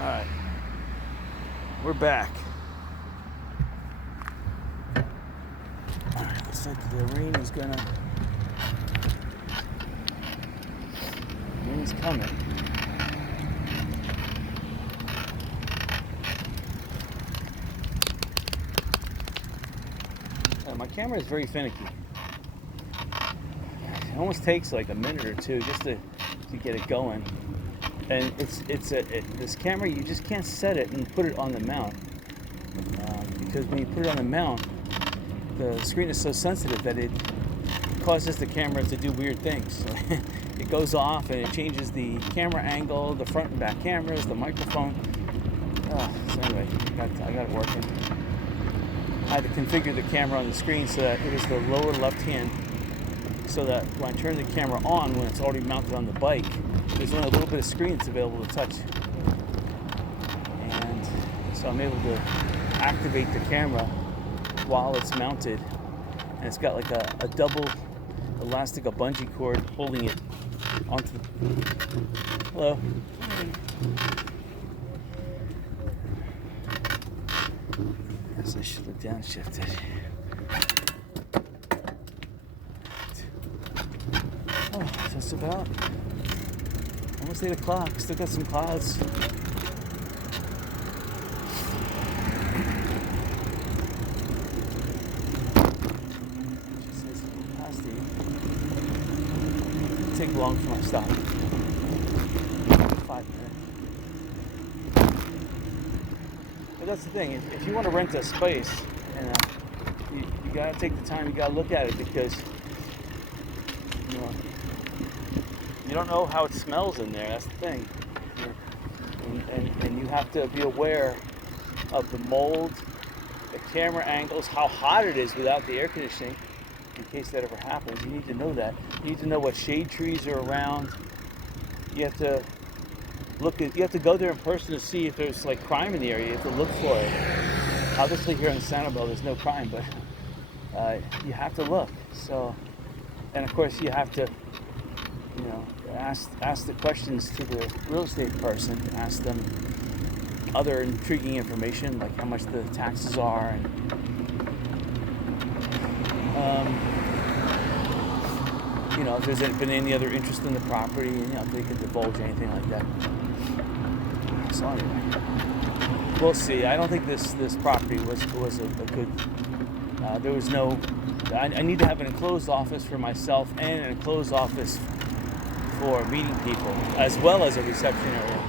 Alright, we're back. Alright, looks like the rain is rain's coming. My camera is very finicky. It almost takes like a minute or two just to get it going. And this camera, you just can't set it and put it on the mount, because when you put it on the mount, the screen is so sensitive that it causes the camera to do weird things. So it goes off and it changes the camera angle, the front and back cameras, the microphone. So anyway, I got it working. I had to configure the camera on the screen so that it was the lower left hand, so that when I turn the camera on, when it's already mounted on the bike, there's only a little bit of screen that's available to touch. And so I'm able to activate the camera while it's mounted. And it's got like a double elastic, a bungee cord holding it onto the... Hello. Guess I should have downshifted. Oh, just about. Almost 8 o'clock. Still got some clouds. Just says past the. It'll take long for my stop. 5 minutes. But that's the thing. If you want to rent a space, and you gotta take the time. You gotta look at it, because you don't know how it smells in there. That's the thing. And you have to be aware of the mold, the camera angles, how hot it is without the air conditioning, in case that ever happens. You need to know that. You need to know what shade trees are around. You have to you have to go there in person to see if there's like crime in the area. You have to look for it. Obviously here in Sanibel there's no crime, but you have to look. So, and of course you have to ask the questions to the real estate person, ask them other intriguing information, like how much the taxes are, and if there's been any other interest in the property, and if they can divulge anything like that. So anyway, we'll see. I don't think this property was a good. There was no. I need to have an enclosed office for myself and an enclosed office for meeting people, as well as a reception area.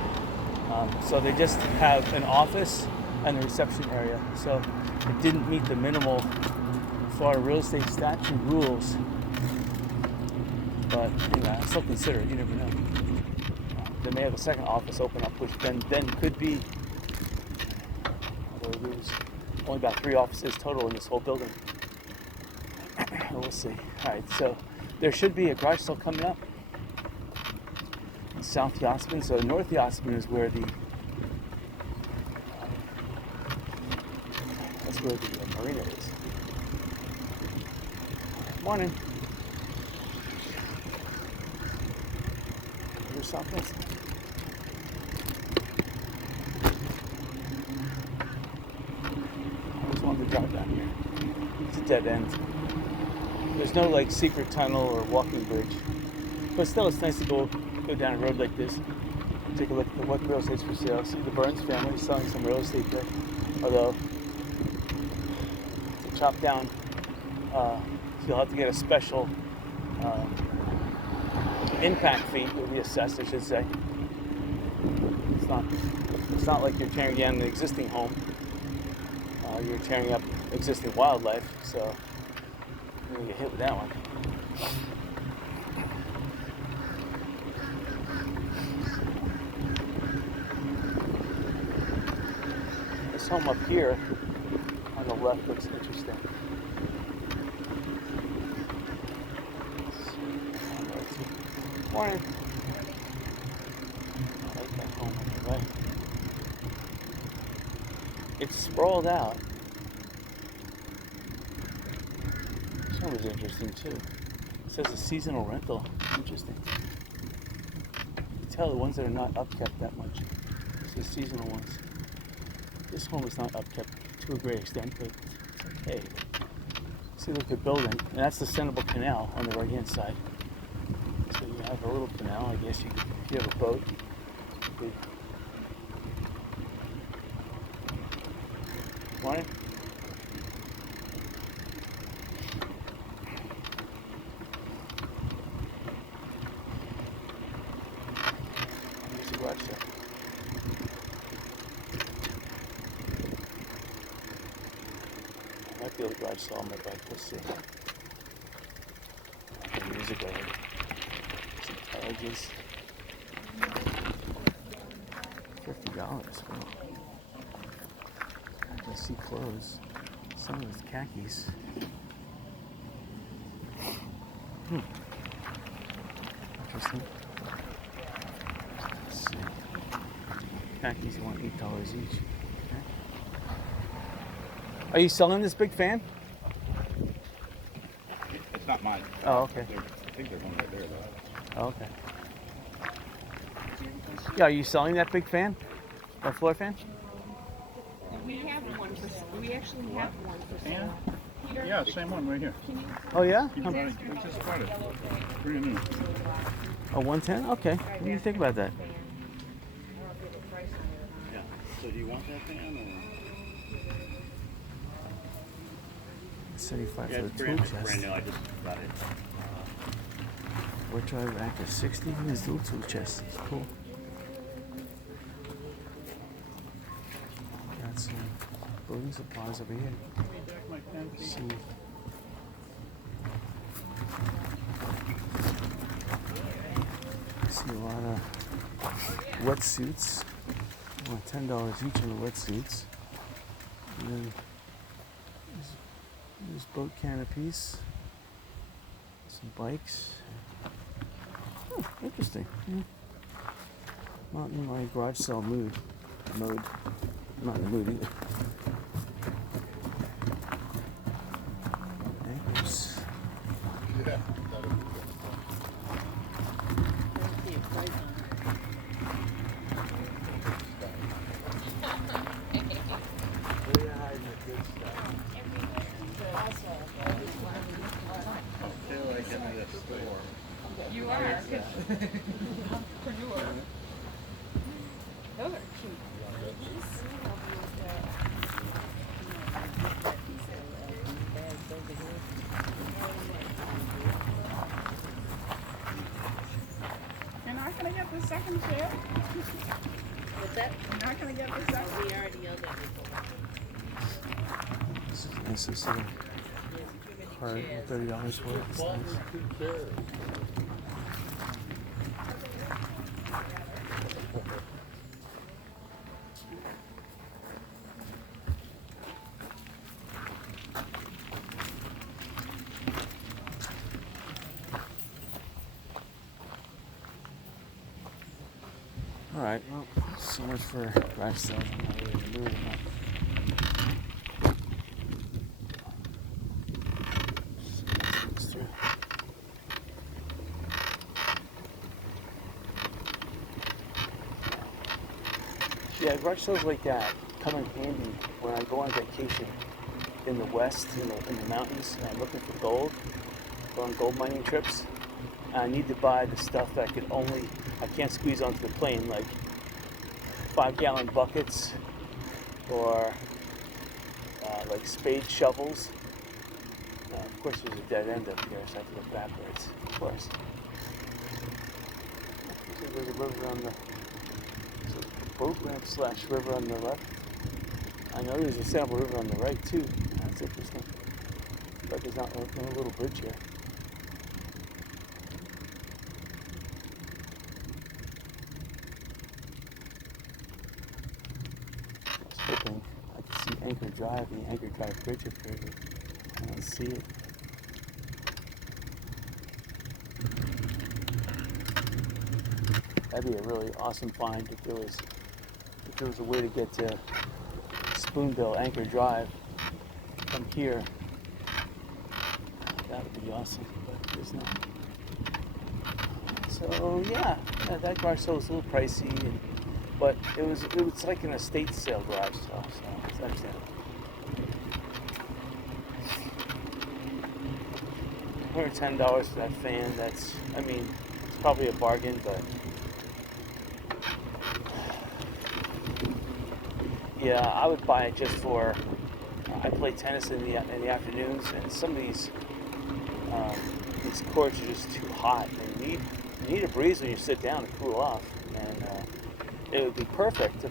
So they just have an office and a reception area. So it didn't meet the minimal Florida real estate statute rules. But I still consider it. You never know. They may have a second office open up, which then could be. Although there's only about 3 offices total in this whole building. We'll see. All right, so there should be a garage sale coming up. South Yasmin, so North Yasmin is where that's where the marina is. Morning. There's Southwest. I always wanted to drive down here. It's a dead end. There's no like secret tunnel or walking bridge, but still, it's nice to go down a road like this, take a look at what real estate's for sale. See the Burns family selling some real estate there, although to chop down, you'll have to get a special impact fee to be assessed, I should say. It's not like you're tearing down an existing home. You're tearing up existing wildlife, so you're gonna get hit with that one. Home up here on the left looks interesting. Morning. I like that home on the right. It's sprawled out. This one was interesting too. It says a seasonal rental. Interesting. You can tell the ones that are not upkept that much. the seasonal ones. This home is not upkept to a great extent, but it's okay. See, look, they're building, and that's the Sanibel Canal on the right-hand side. So you have a little canal, I guess you could, if you have a boat. You could. Want it? There's the garage there. I might be able to garage sell my bike, we'll see. Years ago, some carriages. $50. Well, I see clothes. Some of it's khakis. Interesting. Let's see. Khakis, you want $8 each. Okay. Are you selling this big fan? It's not mine. Oh, okay. I think there's one right there, though. Oh, okay. Yeah, are you selling that big fan? That floor fan? We have one for. We actually have one for sale. Peter, Yeah, same one right here. can you? Oh, yeah? We just bought it. Brand new. Oh, 110? Okay. What do you think about that? Yeah. So do you want that fan or? 75 Yeah, for it's the tool brand chest. new. I just got it. Four drive rack is 60. His little tool chest. It's cool. Got some building supplies over here. See. See a lot of wetsuits. I want $10 each on the wetsuits. And then there's boat canopies. Some bikes. Oh, interesting. Yeah. Not in my garage sale mode. I'm not in the mood either. Anchors. You are. Entrepreneur. Those are cute. You're not gonna get the second chair? What's that? You're not gonna get the second? We already yelled at before. This is nice. This little card, $30 for it. It's nice. All right. Well, so much for garage sales. I'm not really in the mood. Yeah, garage sales like that come in handy when I go on vacation in the west, in the mountains, and I'm looking for gold, go on gold mining trips. And I need to buy the stuff that I can't squeeze onto the plane, like 5-gallon buckets or like spade shovels. Of course, there's a dead end up here, so I have to go backwards, of course. There's a river on the boat ramp / river on the left. I know there's a Sanibel River on the right too. That's interesting. But there's not no little bridge here. I was hoping I could see Anchor Drive, the Anchor Drive bridge up here, but I don't see it. That'd be a really awesome find if there was a way to get to Spoonbill Anchor Drive from here. That would be awesome, but there's not. So yeah, that garage sale is a little pricey, and But it was like an estate sale garage, so it's understandable. $110 for that fan. It's probably a bargain, but yeah, I would buy it just for. I play tennis in the afternoons, and some of these courts are just too hot. And you need a breeze when you sit down to cool off, and it would be perfect to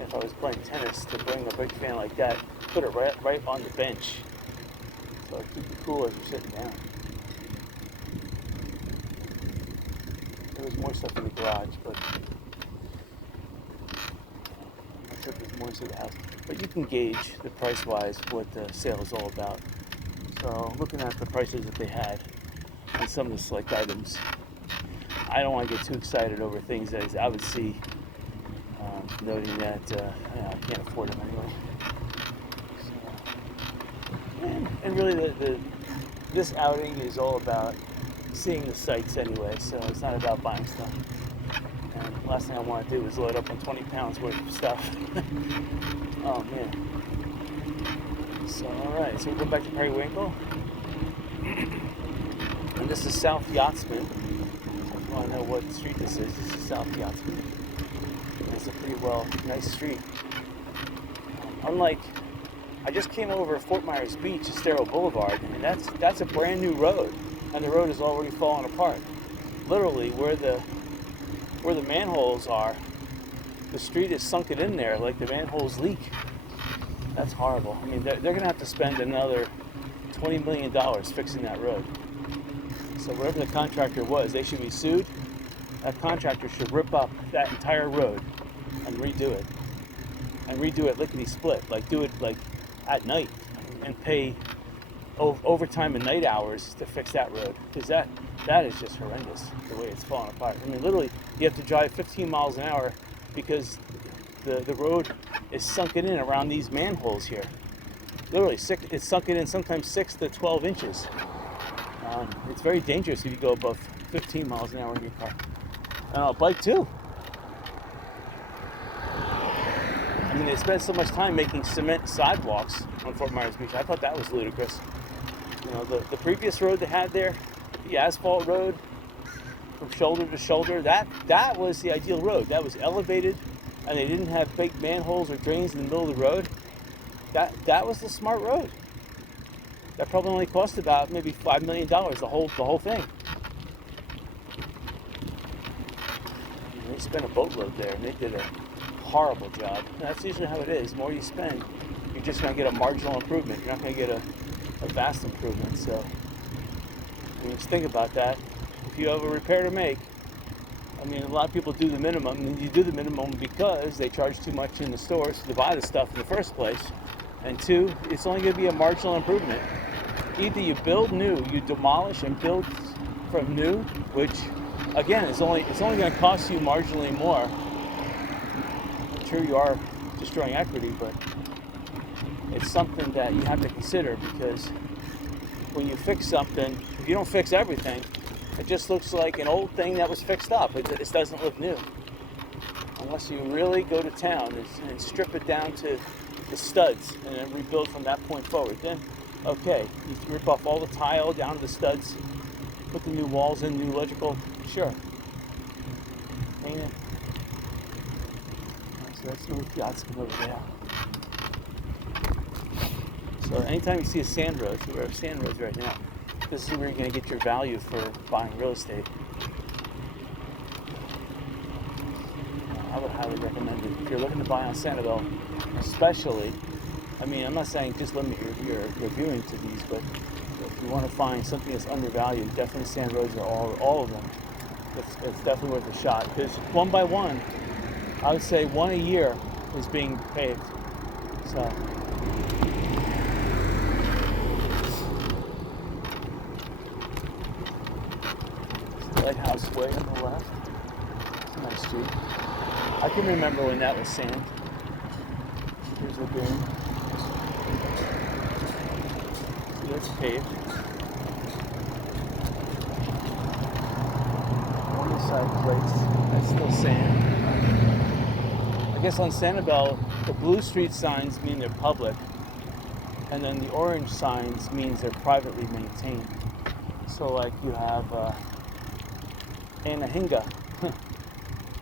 if I was playing tennis to bring a big fan like that, put it right on the bench, so it keep you cool as you're sitting down. There was more stuff in the garage, but I'm not sure if there's more inside the house. But you can gauge the price-wise what the sale is all about. So looking at the prices that they had on some of the select items, I don't want to get too excited over things that I would see, noting that I can't afford them anyway. So, and really, this outing is all about seeing the sights anyway. So it's not about buying stuff. And the last thing I want to do is load up on 20 pounds worth of stuff. Oh man. So alright, so we'll go back to Periwinkle. And this is South Yachtsman. If you want to know what street this is South Yachtsman. And it's a pretty nice street. Unlike, I just came over Fort Myers Beach, Estero Boulevard, and that's a brand new road. And the road is already falling apart. Literally, where the manholes are, the street is sunken in there like the manholes leak. That's horrible. I mean, they're going to have to spend another $20 million fixing that road. So whatever the contractor was, they should be sued. That contractor should rip up that entire road and redo it. And redo it lickety-split. Like, do it like at night and pay overtime and night hours to fix that road. Because that is just horrendous, the way it's falling apart. I mean, literally, you have to drive 15 miles an hour because the road is sunken in around these manholes here. Literally, it's sunken in sometimes 6 to 12 inches. It's very dangerous if you go above 15 miles an hour in your car. And on a bike too. I mean, they spend so much time making cement sidewalks on Fort Myers Beach. I thought that was ludicrous. You know, the previous road they had there, the asphalt road from shoulder to shoulder, that was the ideal road. That was elevated, and they didn't have big manholes or drains in the middle of the road. That was the smart road. That probably only cost about maybe $5 million, the whole thing. And they spent a boatload there, and they did a horrible job. And that's usually how it is. The more you spend, you're just going to get a marginal improvement. You're not going to get a vast improvement. So, I mean, just think about that. If you have a repair to make, I mean, a lot of people do the minimum, and you do the minimum because they charge too much in the stores to buy the stuff in the first place. And two, it's only going to be a marginal improvement. Either you build new, you demolish and build from new, which again it's only going to cost you marginally more. True, you are destroying equity, but it's something that you have to consider, because when you fix something, if you don't fix everything, it just looks like an old thing that was fixed up. It doesn't look new. Unless you really go to town and strip it down to the studs and then rebuild from that point forward. Then, okay, you rip off all the tile down to the studs, put the new walls in, new electrical, sure. Paint it. So that's North Yachtsman over there. So anytime you see a sand road, so we're at sand roads right now, this is where you're going to get your value for buying real estate. I would highly recommend it. If you're looking to buy on Sanibel, especially, I mean, I'm not saying just limit your viewing to these, but if you want to find something that's undervalued, definitely sand roads are all of them. It's definitely worth a shot, because one by one, I would say one a year is being paved. So. Lighthouse Way on the left. It's a nice street. I can remember when that was sand. Here's the dune. See, that's paved. On the side place, that's still sand. guess on Sanibel, the blue street signs mean they're public, and then the orange signs means they're privately maintained. So like you have Anahinga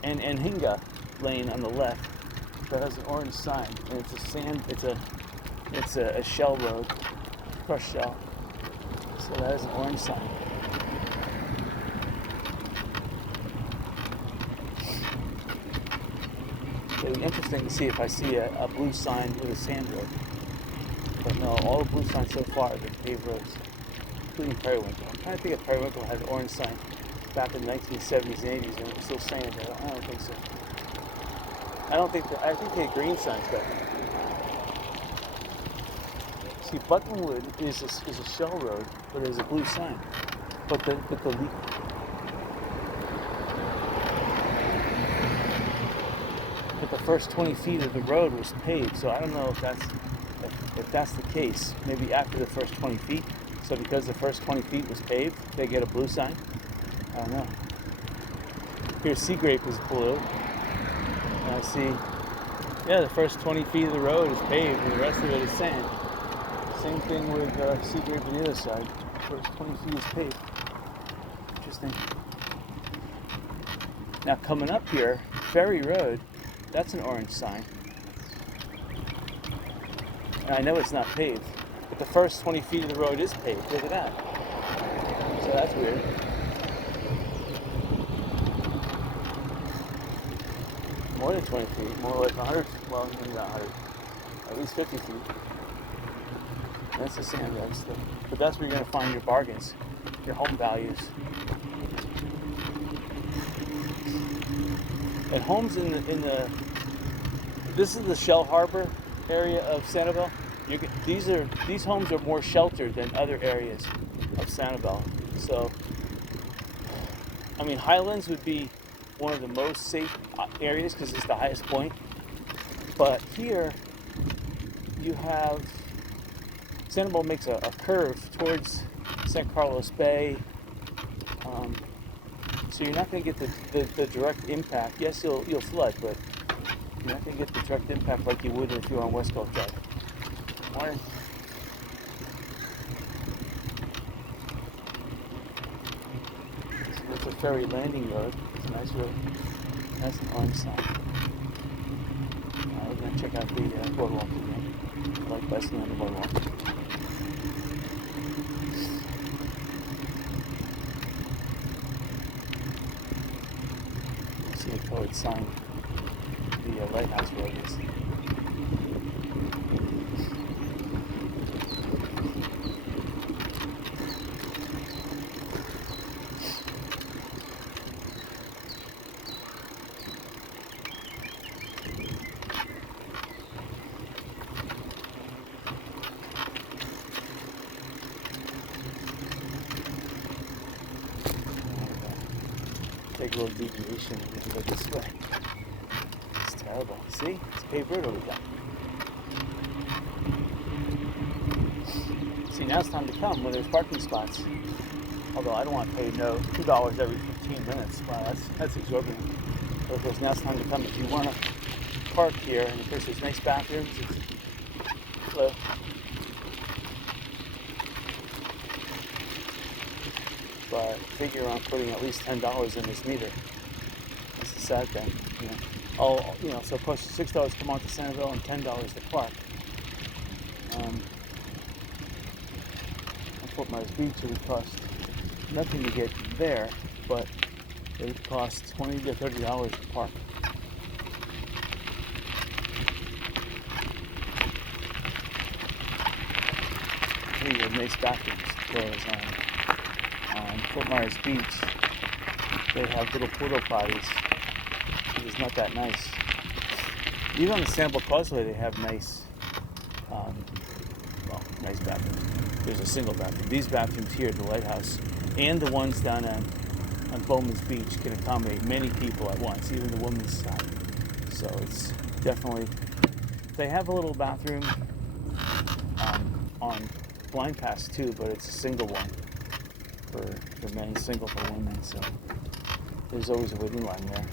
and Anhinga lane on the left that has an orange sign, and it's a shell road, crushed shell. So that is an orange sign. It'll be interesting to see if I see a blue sign with a sand road. But no, all the blue signs so far have been paved roads, including Periwinkle. I'm trying to think if Periwinkle had an orange sign back in the 1970s and 80s and it was still sand, but I don't think so. I think they had green signs back then. See, Buttonwood is a shell road, but there's a blue sign. But the first 20 feet of the road was paved, so I don't know if that's the case. Maybe after the first 20 feet. So because the first 20 feet was paved, they get a blue sign. I don't know. Here, Sea Grape is blue. And I see, yeah, the first 20 feet of the road is paved and the rest of it is sand. Same thing with Sea Grape on the other side. First 20 feet is paved. Interesting. Now coming up here, Ferry Road, that's an orange sign. And I know it's not paved, but the first 20 feet of the road is paved. Look at that. So that's weird. More than 20 feet, more like 100, well, maybe not 100, at least 50 feet. That's the sand road stuff. But that's where you're going to find your bargains, your home values. And homes in the this is the Shell Harbor area of Sanibel. These homes are more sheltered than other areas of Sanibel. So, I mean, Highlands would be one of the most safe areas because it's the highest point. But here, you have Sanibel makes a curve towards San Carlos Bay. So you're not going to get the direct impact. Yes, you'll flood, but you're not going to get the direct impact like you would if you were on West Coast Drive. Morning. So that's a ferry landing road. It's a nice road. That's an orange sign. We're going to check out the boardwalk again. I like bicycling on the boardwalk. See a colored sign. The lighthouse road is. Take a little deviation and go this way. It's terrible. See? It's paved road over there. See, now it's time to come when there's parking spots. Although I don't want to pay $2 every 15 minutes. Wow, that's exorbitant. But of course, now it's time to come if you want to park here. And of course, there's nice bathrooms. Hello. But figure on putting at least $10 in this meter. That's the sad thing, you know. So it costs $6 to come onto Sanibel and $10 to park. Fort Myers Beach, it would cost nothing to get there, but it would cost $20 to $30 to park. Here you have nice bathrooms, whereas on Fort Myers Beach, they have little porta potties. It's not that nice. Even on the Sanibel Causeway, they have nice bathrooms. There's a single bathroom. These bathrooms here at the lighthouse and the ones down on Bowman's Beach can accommodate many people at once, even the women's side. So it's definitely, they have a little bathroom on Blind Pass too, but it's a single one for men, single for women. So there's always a waiting line there.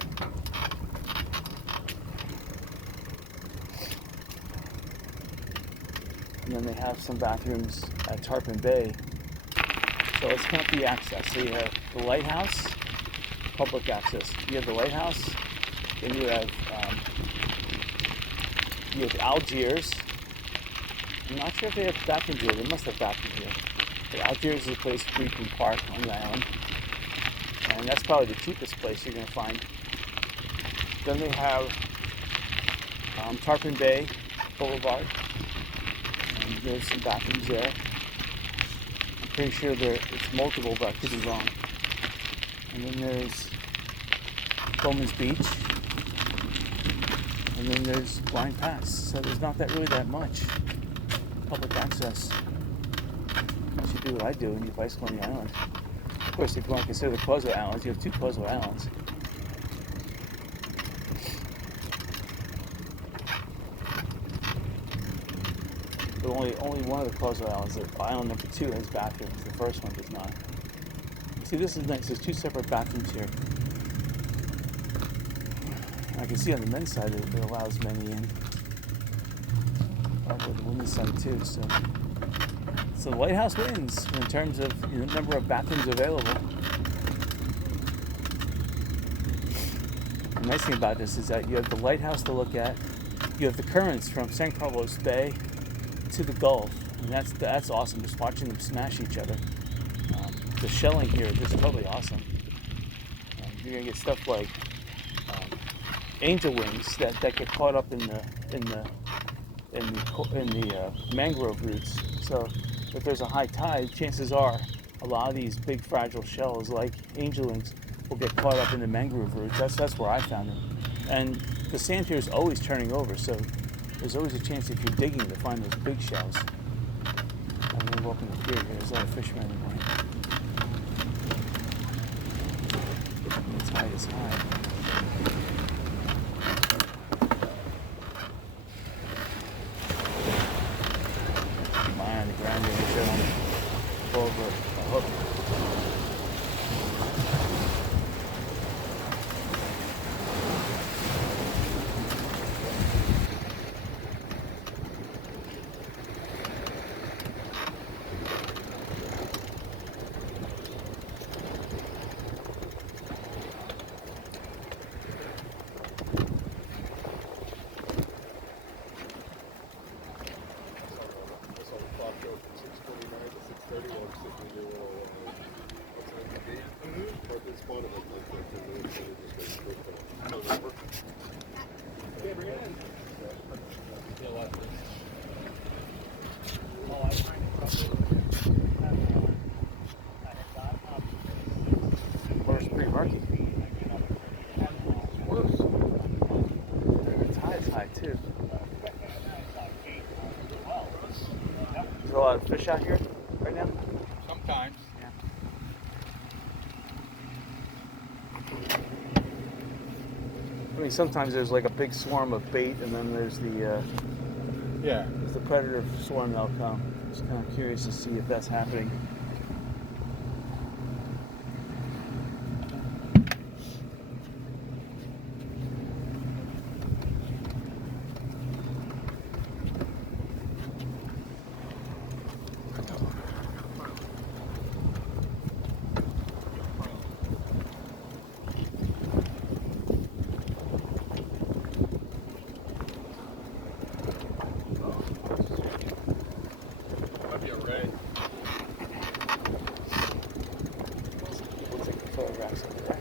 and then they have some bathrooms at Tarpon Bay. So let's count the access. So you have the lighthouse, public access. You have the lighthouse, then you have Algiers. I'm not sure if they have bathrooms here. They must have bathrooms here. But Algiers is a place where you can park on the island, and that's probably the cheapest place you're going to find. Then they have Tarpon Bay Boulevard, and there's some bathrooms there. I'm pretty sure it's multiple, but I could be wrong. And then there's Bowman's Beach, and then there's Blind Pass. So there's not really that much public access. Unless you do what I do and you bicycle on the island. Of course, if you want to consider the Closewell Islands, you have 2 Closewell Islands. But only one of the Closewell Islands, island number 2, has bathrooms. The first one does not. See, this is nice. There's 2 separate bathrooms here. I can see on the men's side it allows many in. Probably the women's side too. So the lighthouse wins in terms of number of bathrooms available. The nice thing about this is that you have the lighthouse to look at. You have the currents from San Carlos Bay to the Gulf, and that's awesome. Just watching them smash each other. The shelling here is just totally awesome. You're gonna get stuff like angel wings that get caught up in the mangrove roots. So if there's a high tide, chances are a lot of these big fragile shells like angel wings will get caught up in the mangrove roots. That's where I found them. And the sand here is always turning over, so there's always a chance if you're digging to find those big shells. I'm gonna walk in the pier here. There's a lot of fishermen in the morning. The tide is high. Line on the ground here, make sure I don't go over a hook. Water's pretty murky. The tide's high too. Is there a lot of fish out here right now? Sometimes. Yeah. I mean, sometimes there's like a big swarm of bait, and then there's the predator swarm that'll come. Just kind of curious to see if that's happening. We'll take the photographs over there.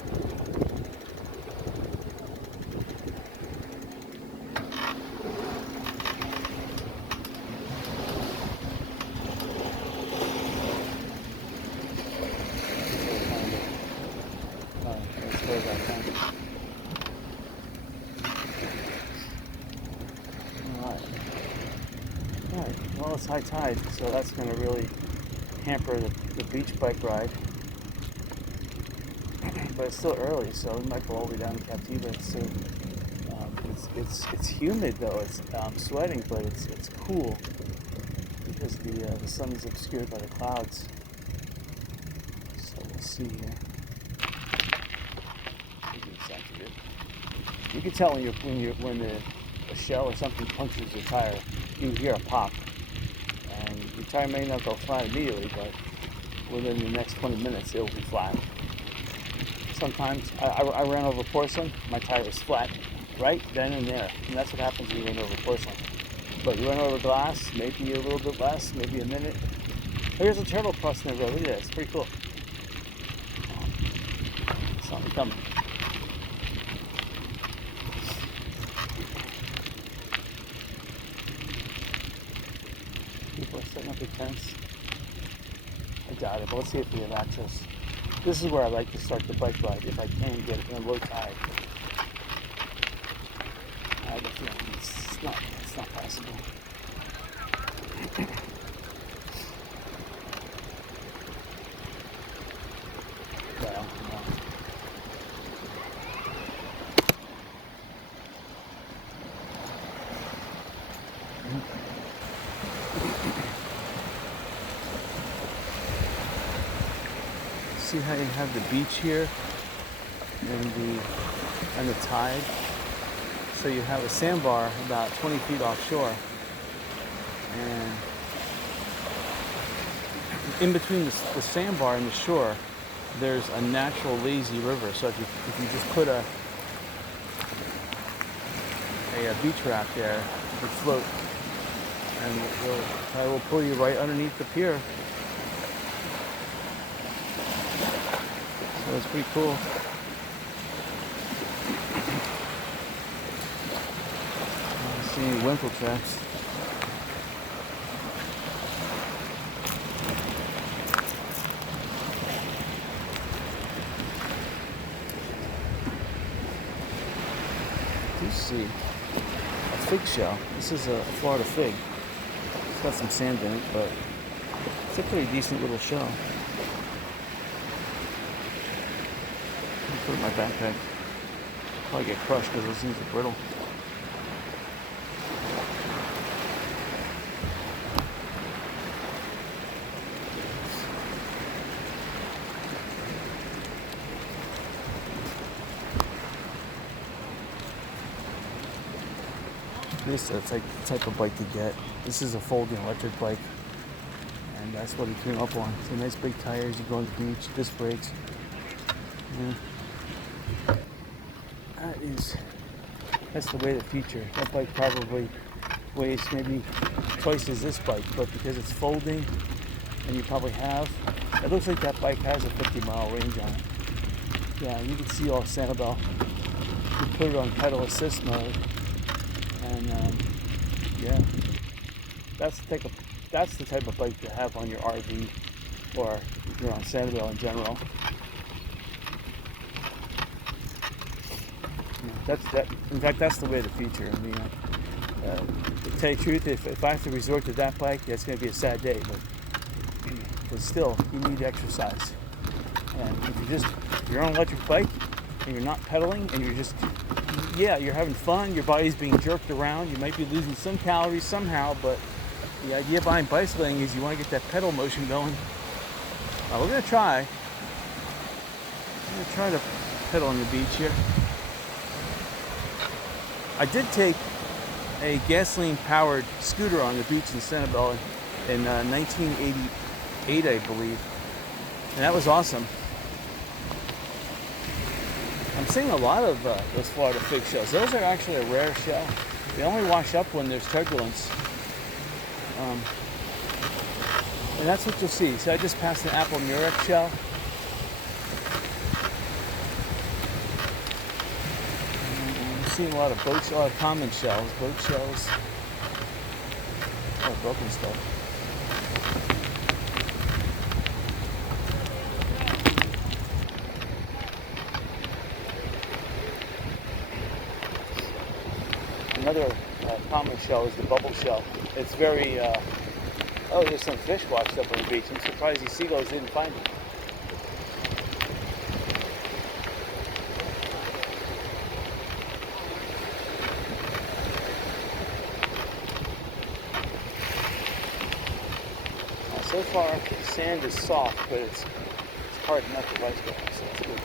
Let's photograph them. Alright, well it's high tide, so that's going to really hamper the beach bike ride. But it's still early, so we might go all the way down to Captiva. So it's humid though. I'm sweating, but it's cool because the sun is obscured by the clouds. So we'll see here. You can tell when a shell or something punctures your tire. You hear a pop, Your tire may not go flat immediately, but within the next 20 minutes, it will be flat. Sometimes I ran over porcelain, my tire was flat right then and there. And that's what happens when you run over porcelain. But you run over glass, maybe a little bit less, maybe a minute. Here's a turtle crossing the road. Look at that, it's pretty cool. Something coming. People are setting up their tents. I doubt it, but let's see if we have access. This is where I like to start the bike ride if I can get it in a low tide. I have a feeling it's not possible. Well, no. See how you have the beach here and the tide. So you have a sandbar about 20 feet offshore, and in between the sandbar and the shore, there's a natural lazy river. So if you just put a beach raft there, it will float, and it will pull you right underneath the pier. So it's pretty cool. I see any wimple tracks. You see a fig shell. This is a Florida fig. It's got some sand in it, but it's a pretty decent little shell. Put it in my backpack. Probably get crushed because those things are brittle. This is the type of bike to get. This is a folding electric bike, and that's what he came up on. So nice big tires. You go on the beach, disc brakes. Yeah. That's the way of the future. That bike probably weighs maybe twice as this bike, but because it's folding, and you probably have, it looks like that bike has a 50-mile range on it. Yeah, you can see all Sanibel. You put it on pedal assist mode, and yeah, that's the type of bike to have on your RV or on Sanibel in general. In fact, that's the way of the future. I mean, to tell you the truth, if I have to resort to that bike, that's going to be a sad day. But still, you need exercise. And if you're on an electric bike and you're not pedaling and you're having fun, your body's being jerked around, you might be losing some calories somehow, but the idea behind bicycling is you want to get that pedal motion going. We're going to try. I'm going to try to pedal on the beach here. I did take a gasoline-powered scooter on the beach in Sanibel in 1988, I believe, and that was awesome. I'm seeing a lot of those Florida fig shells. Those are actually a rare shell. They only wash up when there's turbulence, and that's what you'll see. So I just passed an apple murex shell. Seeing a lot of boats, a lot of common shells, boat shells, a lot of broken stuff. Another common shell is the bubble shell. It's very, there's some fish washed up on the beach. I'm surprised these seagulls didn't find it. So far, the sand is soft, but it's hard enough to bicycle, so it's good.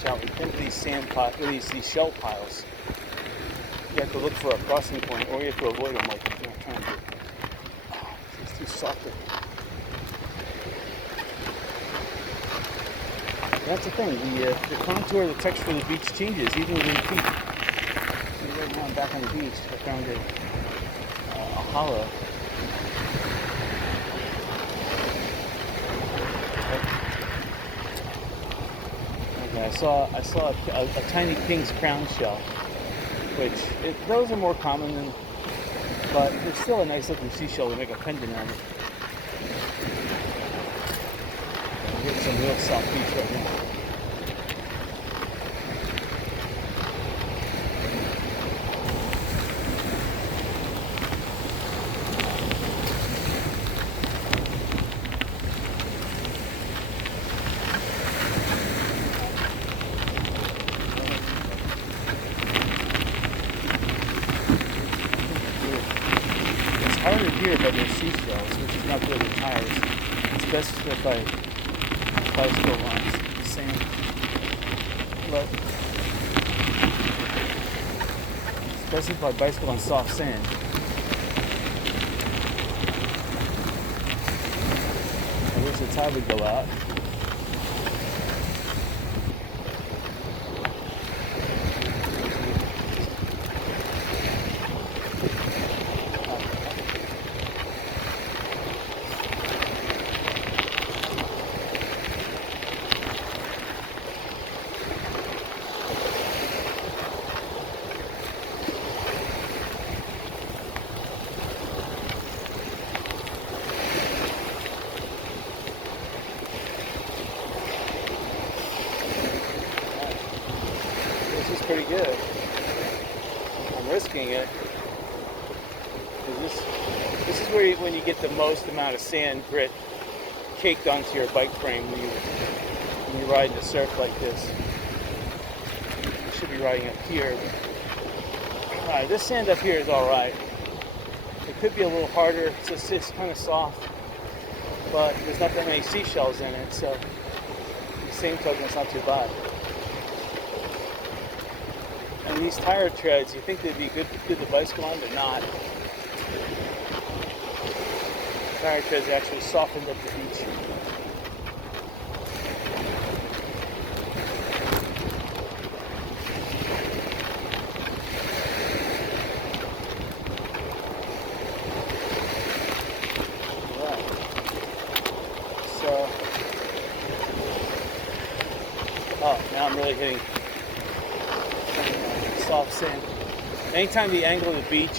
watch out. We come to these these shell piles. You have to look for a crossing point, or you have to avoid them like you're trying to do. Oh, it's too soft. That's the thing. The contour, the texture of the beach changes even within feet. See, right now I'm back on the beach. I found a hollow. Okay, I saw a tiny king's crown shell, which those are more common than, but it's still a nice looking seashell to make a pendant on it. I'm getting some real soft beach right now. Harder here by their seashells, which is not good with tires. It's best if I bicycle on the sand. But it's best if I bicycle on soft sand. I wish the tide would go out. This is pretty good. I'm risking it. This is where when you get the most amount of sand grit caked onto your bike frame when you ride the surf like this. You should be riding up here. Alright, this sand up here is alright. It could be a little harder. It's just kind of soft, but there's not that many seashells in it, so the same token, it's not too bad. And these tire treads, you think they'd be good to bicycle on, but not. Tire treads actually softened up the beach. Alright. So, now I'm really hitting soft sand. Anytime the angle of the beach